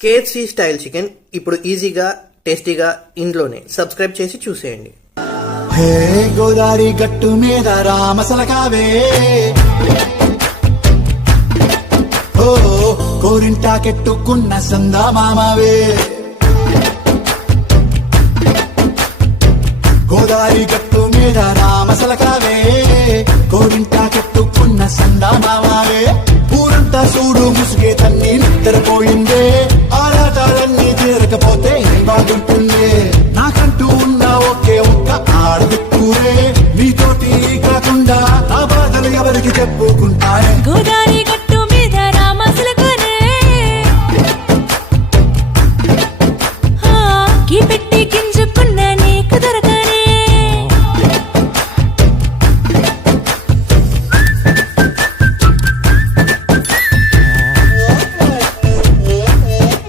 KFC style chicken ఇప్పుడు ఈజీగా టేస్టీగా ఇంట్లోనే. సబ్స్క్రైబ్ చేసి చూసేయండి. హే గోదారి గట్టు మీద రామసలకావే, ఓ కోరింటాకెట్టుకున్న సందా మామావే. గోదారి గట్టు మీద రామసలకావే, కోరింటాకెట్టుకున్న సందా మామావే. ఊరంతా చూడు ముసుగే తన్ని నిద్రపోయిందే.